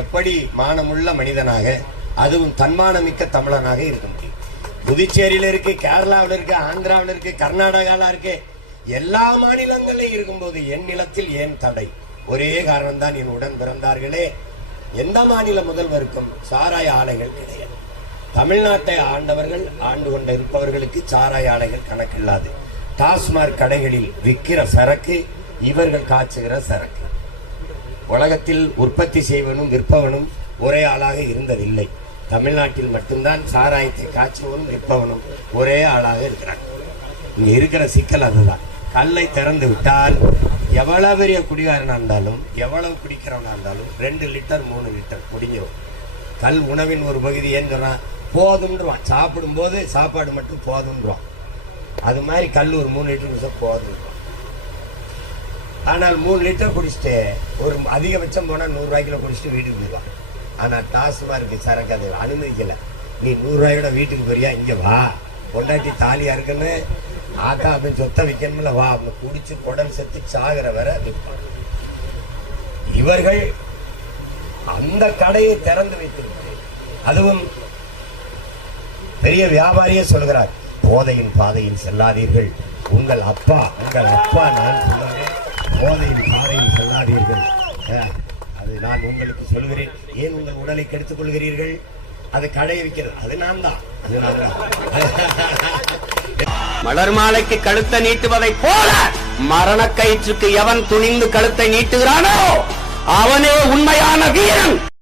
எப்படி மானமுள்ள மனிதனாக, அதுவும் தன்மானமிக்க தமிழனாக இருக்க முடியும்? புதுச்சேரியில இருக்கு, கேரளாவில் இருக்கு, ஆந்திராவில் இருக்கு, கர்நாடகாவில் இருக்கு, எல்லா மாநிலங்களிலும் இருக்கும்போது என் நிலத்தில் ஏன் தடை? ஒரே காரணம் தான், என் உடன் பிறந்தார்களே. எந்த மாநில முதல்வருக்கும் சாராய ஆலைகள் கிடையாது. தமிழ்நாட்டை ஆண்டவர்கள், ஆண்டு கொண்ட இருப்பவர்களுக்கு சாராய ஆலைகள் கணக்கில்லாது. டாஸ்மாக் கடைகளில் விற்கிற சரக்கு இவர்கள் காய்ச்சுகிற சரக்கு. உலகத்தில் உற்பத்தி செய்வனும் விற்பவனும் ஒரே ஆளாக இருந்ததில்லை. தமிழ்நாட்டில் மட்டும்தான் சாராயத்தை காய்ச்சுவனும் விற்பவனும் ஒரே ஆளாக இருக்கிறாங்க. இங்க இருக்கிற சிக்கல் அதுதான். கல்லை திறந்து விட்டால் எவ்வளவு பெரிய குடிகாரனா இருந்தாலும், எவ்வளவு குடிக்கிறவனா இருந்தாலும் 2 லிட்டர் 3 லிட்டர் முடிஞ்சிடும். கல் உணவின் ஒரு பகுதி ஏன் சொல்றான்? போதும்ன்றான். சாப்பிடும் போது சாப்பாடு மட்டும் போதும்ன்றான். அது மாதிரி கல் ஒரு 3 லிட்டர் குடிச்சா போதும். ஆனால் 3 லிட்டர் குடிச்சிட்டு ஒரு அதிகபட்சம் போனா 100 ரூபாய்க்குள்ள குடிச்சிட்டு வீட்டுக்கு போயிடுவான். ஆனா டாஸ்மாக் சரக்கு அதை அனுமதிக்கல. நீ 100 ரூபாயோட வீட்டுக்கு போறியா? இங்க வா, பொண்டாட்டி தாலியா இருக்குன்னு ஆக்கா அப்படின்னு சொத்த வைக்கணும்ல, வா. குடிச்சு குடல் செத்து சாகிற வரை விற்பான். இவர்கள் அந்த கடையை திறந்து வைத்திருக்கு. அதுவும் பெரிய வியாபாரியே சொல்கிறார், போதையின் பாதையில் செல்லாதீர்கள். உங்கள் அப்பா நான் சொல்லுவேன், போதையின் பாதையில் செல்லாதீர்கள். அது நான் உங்களுக்கு சொல்கிறேன். ஏன் உங்கள் உடலை கெடுத்துக் கொள்கிறீர்கள்? அது கடை வைக்கிறது, அது நான் தான். மலர் மாலைக்கு கழுத்தை நீட்டுவதை போல மரண கயிற்றுக்கு எவன் துணிந்து கழுத்தை நீட்டுகிறானோ அவனே உண்மையான வீரன்.